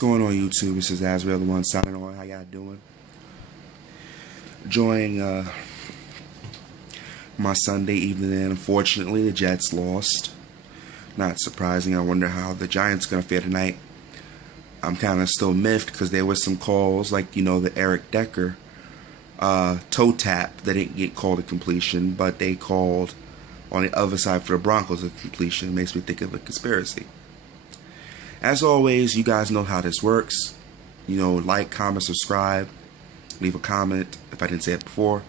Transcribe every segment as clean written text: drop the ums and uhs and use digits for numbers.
going on, YouTube? This is Azrael, the one signing on. How y'all doing? Enjoying my Sunday evening, and unfortunately the Jets lost. Not surprising. I wonder how the Giants are going to fare tonight. I'm kind of still miffed because there was some calls, like, the Eric Decker toe tap that didn't get called a completion, but they called on the other side for the Broncos a completion. It makes me think of a conspiracy. As always, you guys know how this works. Like, comment, subscribe, leave a comment if I didn't say it before,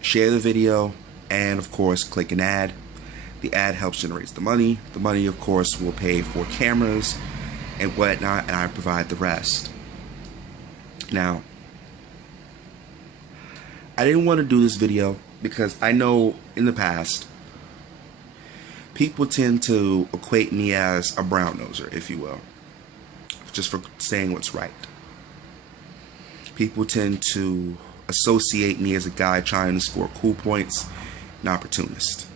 share the video, and of course click an ad. The ad helps generate the money. The money, of course, will pay for cameras and whatnot, and I provide the rest. Now, I didn't want to do this video because I know in the past people tend to equate me as a brown noser, if you will, just for saying what's right. People tend to associate me as a guy trying to score cool points, an opportunist.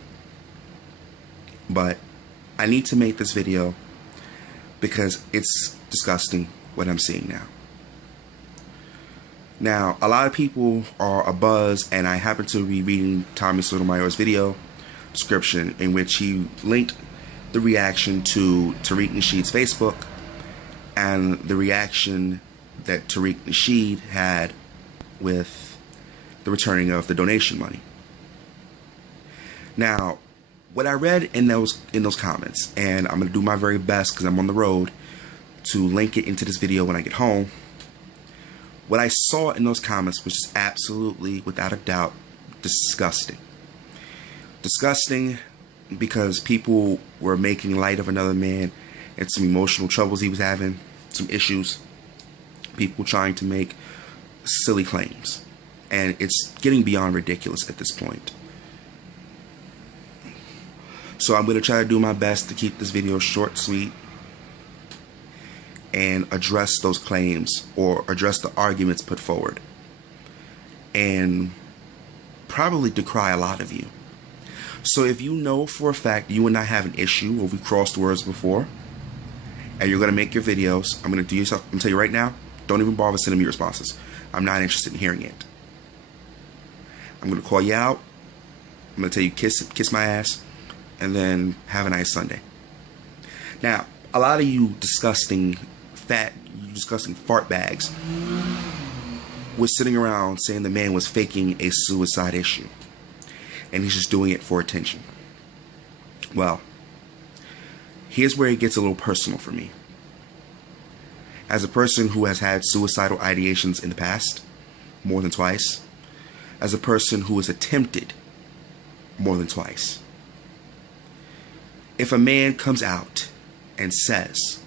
But I need to make this video because it's disgusting what I'm seeing now. Now, a lot of people are abuzz, and I happen to be reading Tommy Sotomayor's video description in which he linked the reaction to Tariq Nasheed's Facebook and the reaction that Tariq Nasheed had with the returning of the donation money. Now, what I read in those comments, and I'm going to do my very best because I'm on the road to link it into this video when I get home. What I saw in those comments was just absolutely, without a doubt, disgusting. Disgusting because people were making light of another man and some emotional troubles he was having, some issues. People trying to make silly claims. And it's getting beyond ridiculous at this point. So I'm going to try to do my best to keep this video short, sweet, and address those claims or address the arguments put forward. And probably decry a lot of you. So if you know for a fact you and I have an issue, or we've crossed words before, and you're going to make your videos, I'm going to tell you right now, don't even bother sending me responses. I'm not interested in hearing it. I'm going to call you out. I'm going to tell you kiss my ass, and then have a nice Sunday. Now, a lot of you disgusting fart bags was sitting around saying the man was faking a suicide issue and he's just doing it for attention. Well, here's where it gets a little personal for me. As a person who has had suicidal ideations in the past, more than twice, as a person who has attempted more than twice, if a man comes out and says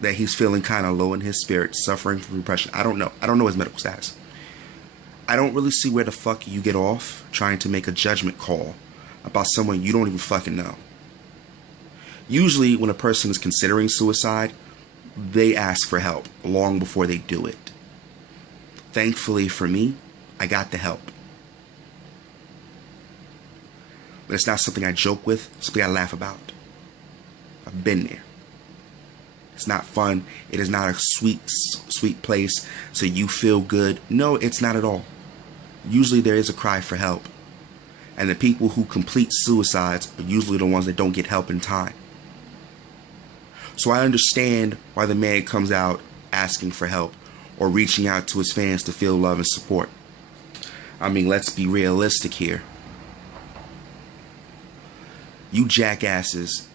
that he's feeling kind of low in his spirit, suffering from depression, I don't know his medical status. I don't really see where the fuck you get off trying to make a judgment call about someone you don't even fucking know. Usually when a person is considering suicide, they ask for help long before they do it. Thankfully for me, I got the help. But it's not something I joke with, it's something I laugh about. I've been there. It's not fun. It is not a sweet place so you feel good. No, it's not at all. Usually there is a cry for help. And the people who complete suicides are usually the ones that don't get help in time. So I understand why the man comes out asking for help or reaching out to his fans to feel love and support. I mean, let's be realistic here. You jackasses,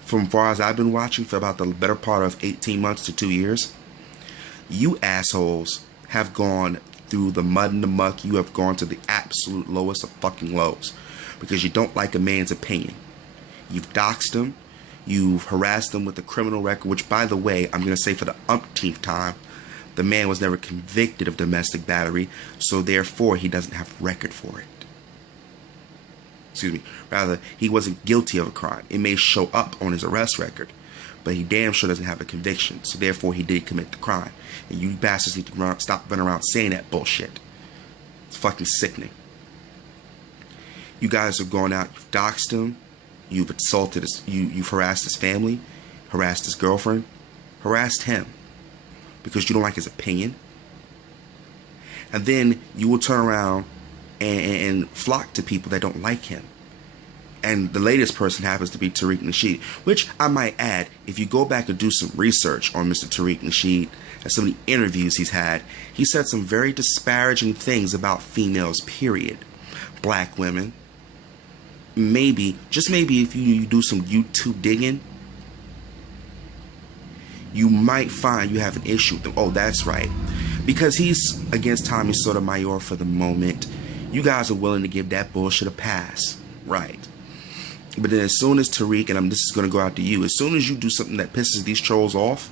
from far as I've been watching for about the better part of 18 months to 2 years, you assholes have gone through the mud and the muck. You have gone to the absolute lowest of fucking lows because you don't like a man's opinion. You've doxed him. You've harassed him with a criminal record, which, by the way, I'm going to say for the umpteenth time, the man was never convicted of domestic battery, so therefore he doesn't have a record for it. Excuse me, rather, he wasn't guilty of a crime. It may show up on his arrest record, but he damn sure doesn't have a conviction, so therefore he did commit the crime. And you bastards need to stop running around saying that bullshit. It's fucking sickening. You guys have gone out, you've doxed him, you've assaulted his, you've harassed his family, harassed his girlfriend, harassed him because you don't like his opinion. And then you will turn around and flock to people that don't like him. And the latest person happens to be Tariq Nasheed, which I might add, if you go back and do some research on Mr. Tariq Nasheed and some of the interviews he's had, he said some very disparaging things about females, period. Black women. Maybe, just maybe if you do some YouTube digging, you might find you have an issue with them. Oh, that's right. Because he's against Tommy Sotomayor for the moment, you guys are willing to give that bullshit a pass. Right. But then as soon as Tariq, and this is going to go out to you, as soon as you do something that pisses these trolls off,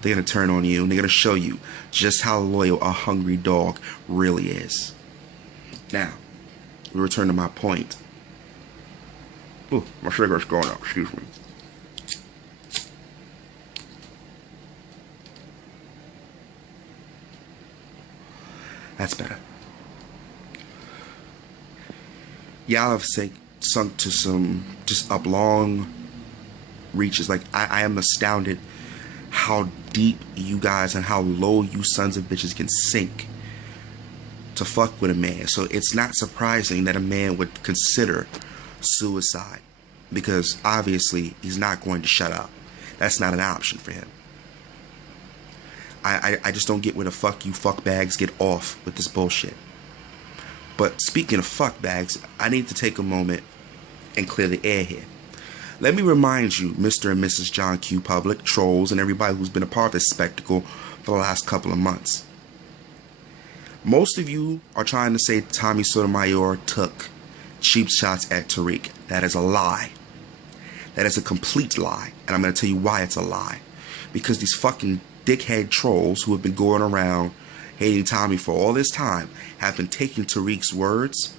they're going to turn on you and they're going to show you just how loyal a hungry dog really is. Now, we return to my point. Ooh, my cigarette's going out, excuse me. That's better. Y'all have sunk to some just up long reaches. Like, I am astounded how deep you guys and how low you sons of bitches can sink to fuck with a man. So it's not surprising that a man would consider suicide, because obviously he's not going to shut up. That's not an option for him. I just don't get where the fuck you fuck bags get off with this bullshit. But speaking of fuck bags, I need to take a moment and clear the air here. Let me remind you, Mr. and Mrs. John Q. Public, trolls, and everybody who's been a part of this spectacle for the last couple of months. Most of you are trying to say Tommy Sotomayor took cheap shots at Tariq. That is a lie. That is a complete lie. And I'm going to tell you why it's a lie. Because these fucking dickhead trolls who have been going around hating Tommy for all this time have been taking Tariq's words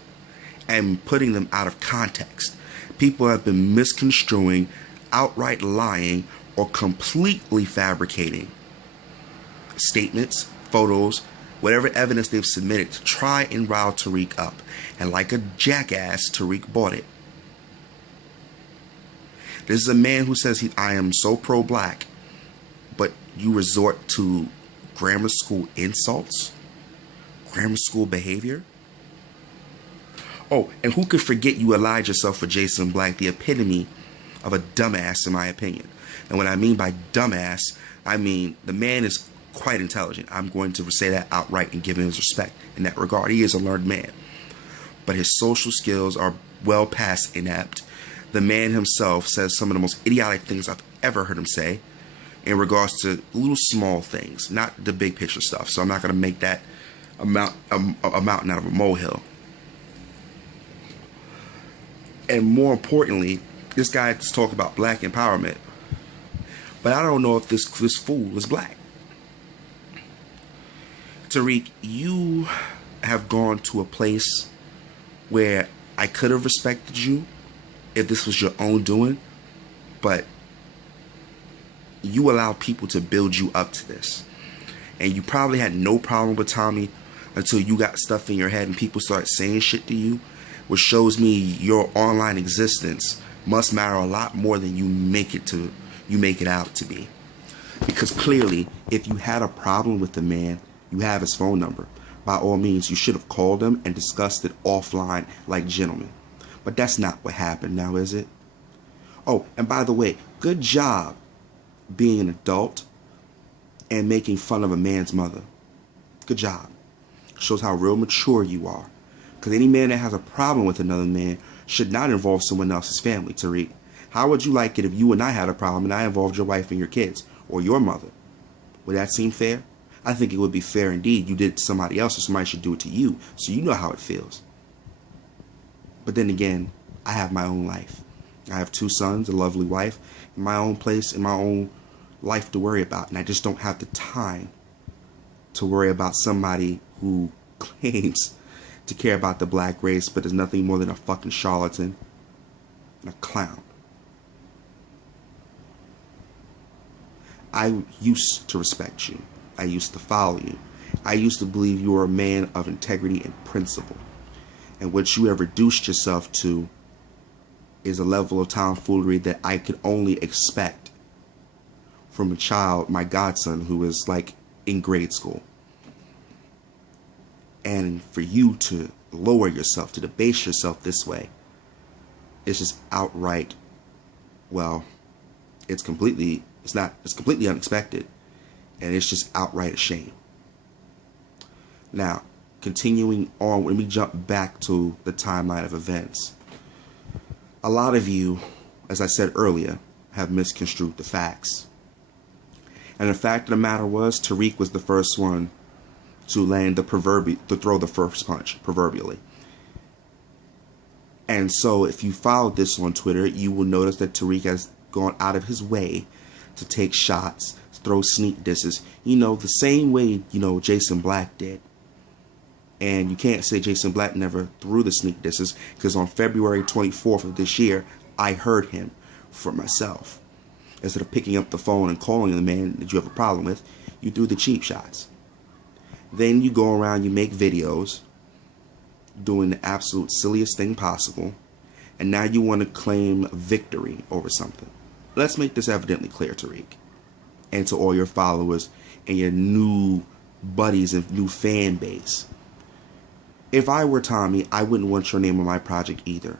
and putting them out of context. People have been misconstruing, outright lying, or completely fabricating statements, photos, whatever evidence they've submitted to try and rile Tariq up. And like a jackass, Tariq bought it. This is a man who says I am so pro-black, but you resort to grammar school insults, grammar school behavior. Oh, and who could forget you allied yourself with Jason Black, the epitome of a dumbass in my opinion. And what I mean by dumbass, I mean the man is quite intelligent. I'm going to say that outright and give him his respect in that regard. He is a learned man. But his social skills are well past inept. The man himself says some of the most idiotic things I've ever heard him say in regards to little small things, not the big picture stuff. So I'm not going to make that a mountain out of a molehill. And more importantly, this guy just talked about black empowerment. But I don't know if this fool is black. Tariq, you have gone to a place where I could have respected you if this was your own doing, but you allowed people to build you up to this. And you probably had no problem with Tommy until you got stuff in your head and people start saying shit to you, which shows me your online existence must matter a lot more than you make it out to be. Because clearly, if you had a problem with the man, you have his phone number. By all means, you should have called him and discussed it offline like gentlemen. But that's not what happened now, is it? Oh, and by the way, good job being an adult and making fun of a man's mother. Good job. Shows how real mature you are. Because any man that has a problem with another man should not involve someone else's family, Tariq. How would you like it if you and I had a problem and I involved your wife and your kids, or your mother? Would that seem fair? I think it would be fair indeed. You did it to somebody else, or somebody should do it to you, so you know how it feels. But then again, I have my own life. I have 2 sons, a lovely wife, in my own place, in my own life to worry about. And I just don't have the time to worry about somebody who claims to care about the black race, but is nothing more than a fucking charlatan and a clown. I used to respect you. I used to follow you. I used to believe you were a man of integrity and principle. And what you have reduced yourself to is a level of tomfoolery that I could only expect from a child, my godson, who is like in grade school. And for you to lower yourself, to debase yourself this way, it's just outright, well, it's completely unexpected, and it's just outright a shame. Now, continuing on, let me jump back to the timeline of events. A lot of you, as I said earlier, have misconstrued the facts. And the fact of the matter was, Tariq was the first one to to throw the first punch, proverbially. And so if you followed this on Twitter, you will notice that Tariq has gone out of his way to take shots, throw sneak disses, the same way, Jason Black did. And you can't say Jason Black never threw the sneak disses, because on February 24th of this year, I heard him for myself. Instead of picking up the phone and calling the man that you have a problem with, you threw the cheap shots. Then you go around, you make videos doing the absolute silliest thing possible, and now you want to claim victory over something. Let's make this evidently clear, Tariq, and to all your followers and your new buddies and new fan base. If I were Tommy, I wouldn't want your name on my project either.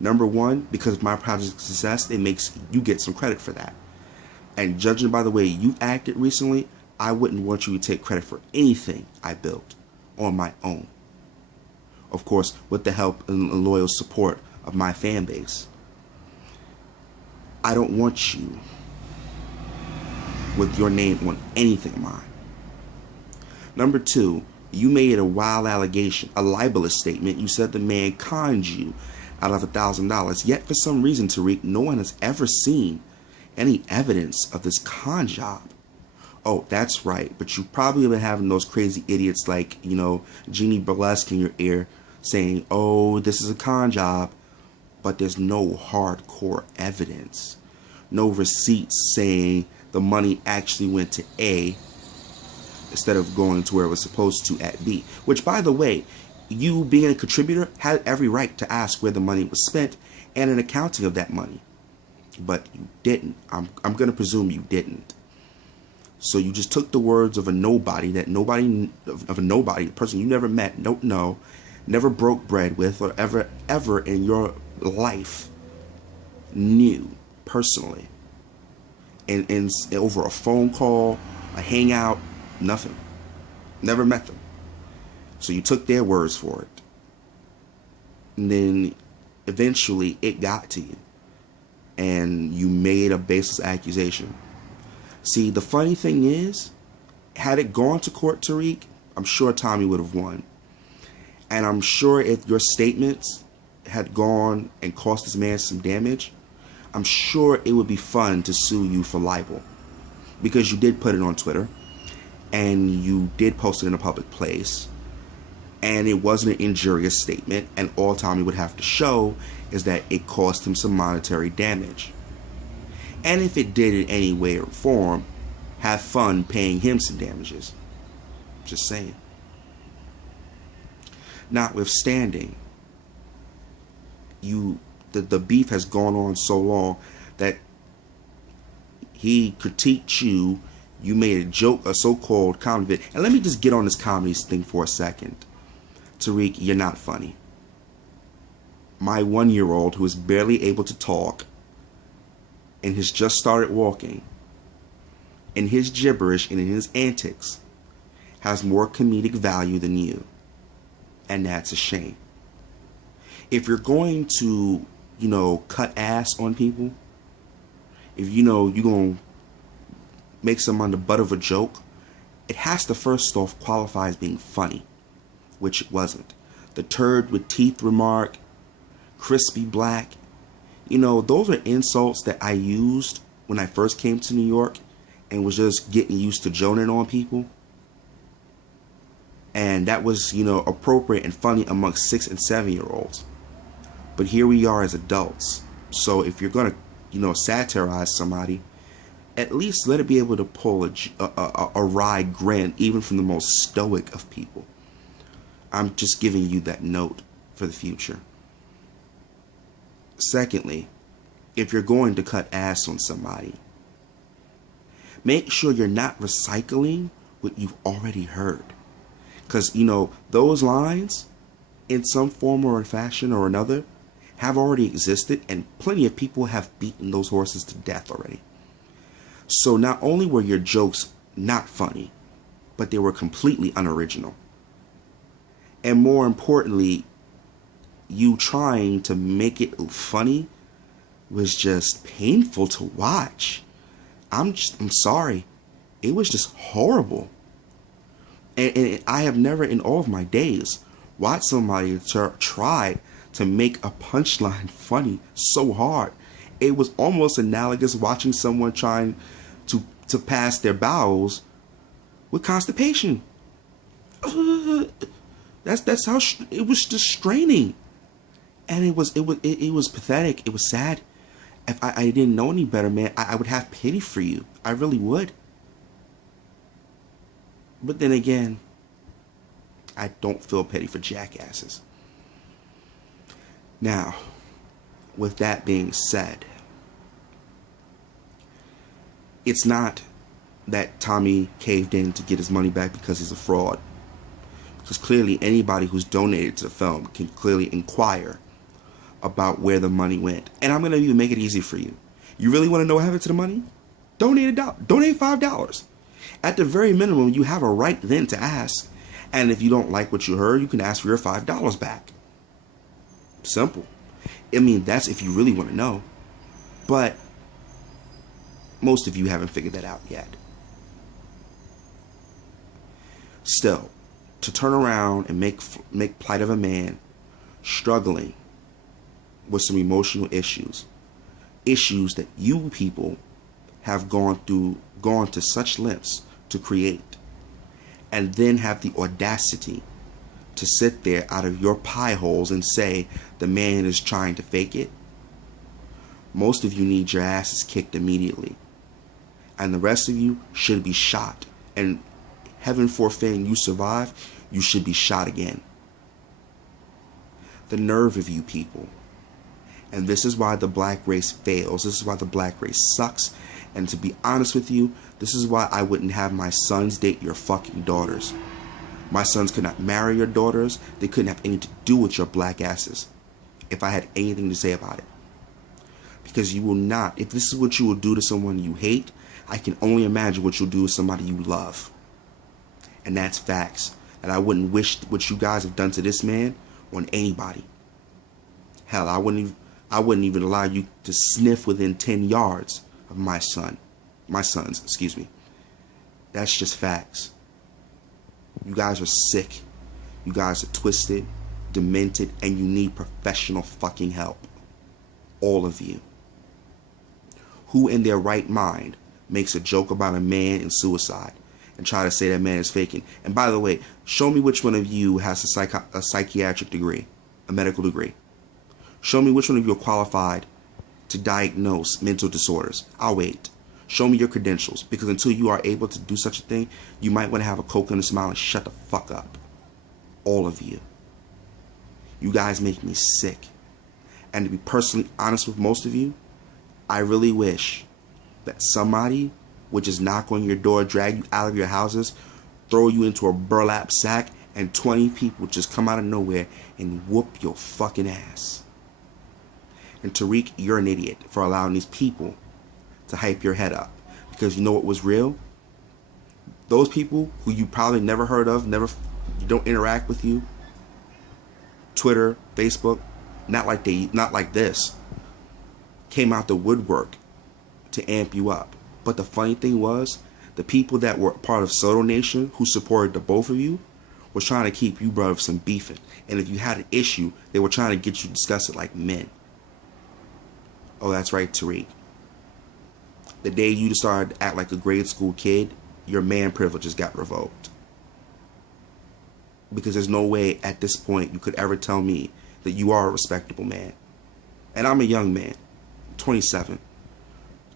Number one, because of my project's success, it makes you get some credit for that. And judging by the way you acted recently, I wouldn't want you to take credit for anything I built on my own. Of course, with the help and loyal support of my fan base. I don't want you with your name on anything of mine. Number two, you made a wild allegation, a libelous statement. You said the man conned you out of $1,000. Yet for some reason, Tariq, no one has ever seen any evidence of this con job. Oh, that's right. But you probably been having those crazy idiots like, Jeannie Burlesque in your ear saying, oh, this is a con job. But there's no hardcore evidence. No receipts saying the money actually went to A instead of going to where it was supposed to at B. Which, by the way, you being a contributor had every right to ask where the money was spent and an accounting of that money. But you didn't. I'm going to presume you didn't. So you just took the words of a nobody, a person you never met, never broke bread with, or ever in your life knew personally. And over a phone call, a hangout, nothing. Never met them. So you took their words for it. And then eventually it got to you. And you made a baseless accusation. See, the funny thing is, had it gone to court, Tariq, I'm sure Tommy would have won. And I'm sure if your statements had gone and cost this man some damage, I'm sure it would be fun to sue you for libel. Because you did put it on Twitter. And you did post it in a public place. And it wasn't an injurious statement. And all Tommy would have to show is that it caused him some monetary damage. And if it did in any way or form, have fun paying him some damages. Just saying. Notwithstanding, the beef has gone on so long that he critiqued you. You made a joke, a so-called comedy. And let me just get on this comedy thing for a second. Tariq, you're not funny. My 1-year-old, who is barely able to talk and has just started walking, in his gibberish and in his antics, has more comedic value than you. And that's a shame. If you're going to, cut ass on people, if you're going to make someone the butt of a joke, it has to first off qualify as being funny, which it wasn't. The turd with teeth remark, crispy black, those are insults that I used when I first came to New York and was just getting used to joning on people. And that was, appropriate and funny amongst 6 and 7-year-olds. But here we are as adults. So if you're going to, satirize somebody, at least let it be able to pull a wry grin, even from the most stoic of people. I'm just giving you that note for the future. Secondly, if you're going to cut ass on somebody, Make sure you're not recycling what you've already heard. Because, you know, those lines, in some form or fashion or another, have already existed, and plenty of people have beaten those horses to death already. So not only were your jokes not funny, but they were completely unoriginal. And more importantly, you trying to make it funny was just painful to watch. I'm sorry. It was just horrible. And I have never in all of my days watched somebody try to make a punchline funny so hard. It was almost analogous watching someone trying to pass their bowels with constipation. That's how it was just straining. And it was pathetic. It was sad. If I didn't know any better, man, I would have pity for you. I really would. But then again, I don't feel pity for jackasses. Now, with that being said, it's not that Tommy caved in to get his money back because he's a fraud. Because clearly anybody who's donated to the film can clearly inquire about where the money went. And I'm going to even make it easy for you. You really want to know what happened to the money? Donate $5. At the very minimum, you have a right then to ask. And if you don't like what you heard, you can ask for your $5 back. Simple. I mean, that's if you really want to know. But most of you haven't figured that out yet. Still, to turn around and make plight of a man struggling with some emotional issues that you people have gone to such lengths to create, and then have the audacity to sit there out of your pie holes and say the man is trying to fake it. Most of you need your asses kicked immediately, and the rest of you should be shot, and heaven forfend you survive, you should be shot again. The nerve of you people. And this is why the black race fails. This is why the black race sucks. And to be honest with you, this is why I wouldn't have my sons date your fucking daughters. My sons could not marry your daughters. They couldn't have anything to do with your black asses if I had anything to say about it. Because you will not. If this is what you will do to someone you hate, I can only imagine what you'll do to somebody you love. And that's facts. And I wouldn't wish what you guys have done to this man on anybody. Hell, I wouldn't even allow you to sniff within 10 yards of my sons, excuse me. That's just facts. You guys are sick. You guys are twisted, demented, and you need professional fucking help. All of you. Who in their right mind makes a joke about a man in suicide and try to say that man is faking? And by the way, show me which one of you has a psychiatric degree, a medical degree. Show me which one of you are qualified to diagnose mental disorders. I'll wait. Show me your credentials, because until you are able to do such a thing, you might want to have a coconut smile and shut the fuck up. All of you. You guys make me sick. And to be personally honest with most of you, I really wish that somebody would just knock on your door, drag you out of your houses, throw you into a burlap sack, and 20 people just come out of nowhere and whoop your fucking ass. And Tariq, you're an idiot for allowing these people to hype your head up. Because you know what was real? Those people who you probably never heard of, don't interact with you, Twitter, Facebook, not like this, came out the woodwork to amp you up. But the funny thing was, the people that were part of Soto Nation who supported the both of you was trying to keep you brothers from beefing. And if you had an issue, they were trying to get you to discuss it like men. Oh, that's right, Tariq. The day you started to act like a grade school kid, your man privileges got revoked. Because there's no way at this point you could ever tell me that you are a respectable man. And I'm a young man, 27.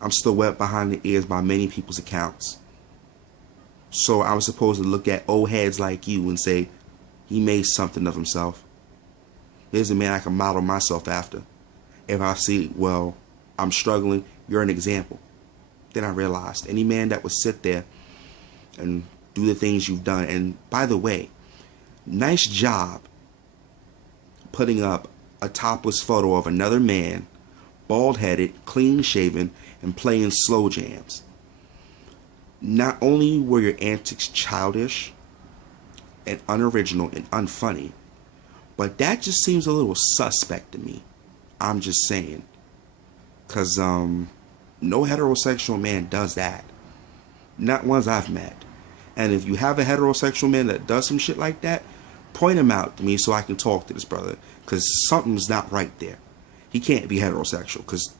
I'm still wet behind the ears by many people's accounts. So I was supposed to look at old heads like you and say, he made something of himself. Here's a man I can model myself after. If I see, well, I'm struggling, you're an example. Then I realized any man that would sit there and do the things you've done. And by the way, nice job putting up a topless photo of another man, bald-headed, clean-shaven, and playing slow jams. Not only were your antics childish and unoriginal and unfunny, but that just seems a little suspect to me. I'm just saying. Because no heterosexual man does that. Not ones I've met. And if you have a heterosexual man that does some shit like that, point him out to me so I can talk to this brother. Because something's not right there. He can't be heterosexual because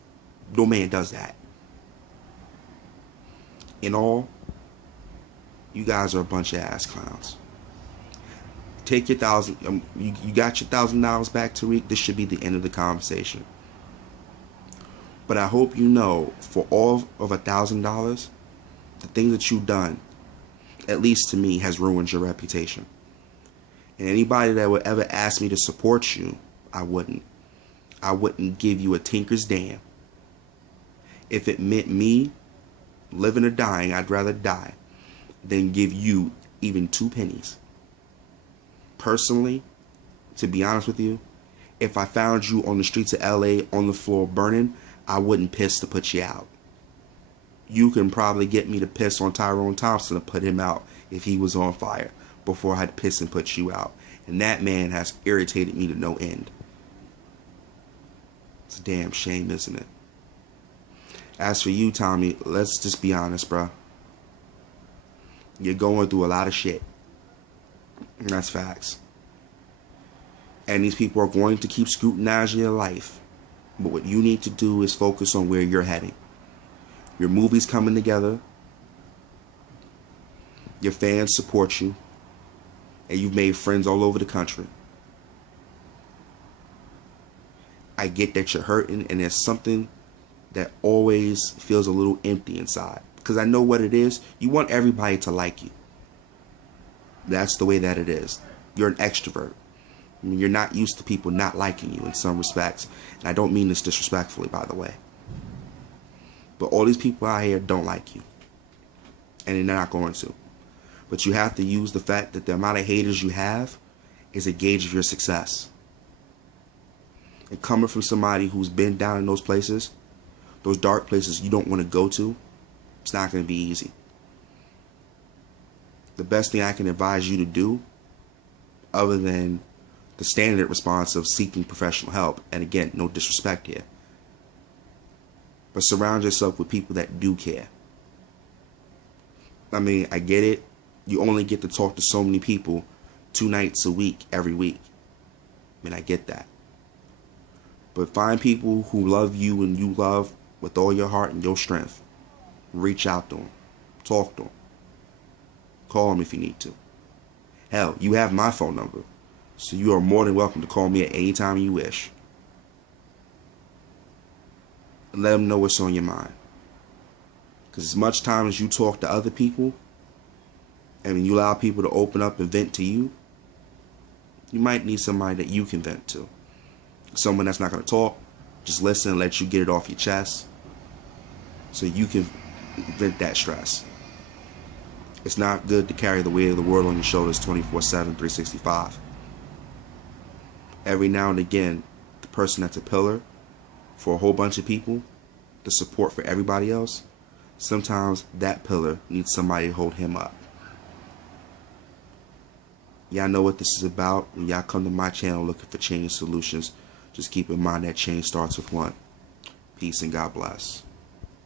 no man does that. In all, you guys are a bunch of ass clowns. Take your you got your $1,000 back, Tariq. This should be the end of the conversation. But I hope you know, for all of $1,000, the things that you've done, at least to me, has ruined your reputation. And anybody that would ever ask me to support you, I wouldn't. I wouldn't give you a tinker's damn. If it meant me living or dying, I'd rather die than give you even 2 pennies. Personally, to be honest with you, if I found you on the streets of LA on the floor burning, I wouldn't piss to put you out. You can probably get me to piss on Tyrone Thompson to put him out if he was on fire before I'd piss and put you out. And that man has irritated me to no end. It's a damn shame, isn't it? As for you, Tommy, let's just be honest, bro. You're going through a lot of shit. And that's facts. And these people are going to keep scrutinizing your life. But what you need to do is focus on where you're heading. Your movie's coming together. Your fans support you. And you've made friends all over the country. I get that you're hurting, and there's something that always feels a little empty inside. Because I know what it is. You want everybody to like you. That's the way that it is. You're an extrovert. I mean, you're not used to people not liking you in some respects. And I don't mean this disrespectfully, by the way. But all these people out here don't like you. And they're not going to. But you have to use the fact that the amount of haters you have is a gauge of your success. And coming from somebody who's been down in those places, those dark places you don't want to go to, it's not going to be easy. The best thing I can advise you to do, other than the standard response of seeking professional help, and again, no disrespect here, but surround yourself with people that do care. I mean, I get it. You only get to talk to so many people 2 nights a week, every week. I mean, I get that. But find people who love you and you love with all your heart and your strength. Reach out to them. Talk to them. Call them if you need to. Hell, you have my phone number. So you are more than welcome to call me at any time you wish. And let them know what's on your mind. Because as much time as you talk to other people, and when you allow people to open up and vent to you, you might need somebody that you can vent to. Someone that's not going to talk, just listen and let you get it off your chest so you can vent that stress. It's not good to carry the weight of the world on your shoulders 24/7, 365. Every now and again, the person that's a pillar for a whole bunch of people, the support for everybody else, sometimes that pillar needs somebody to hold him up. Y'all know what this is about. When y'all come to my channel looking for change solutions, just keep in mind that change starts with one. Peace and God bless.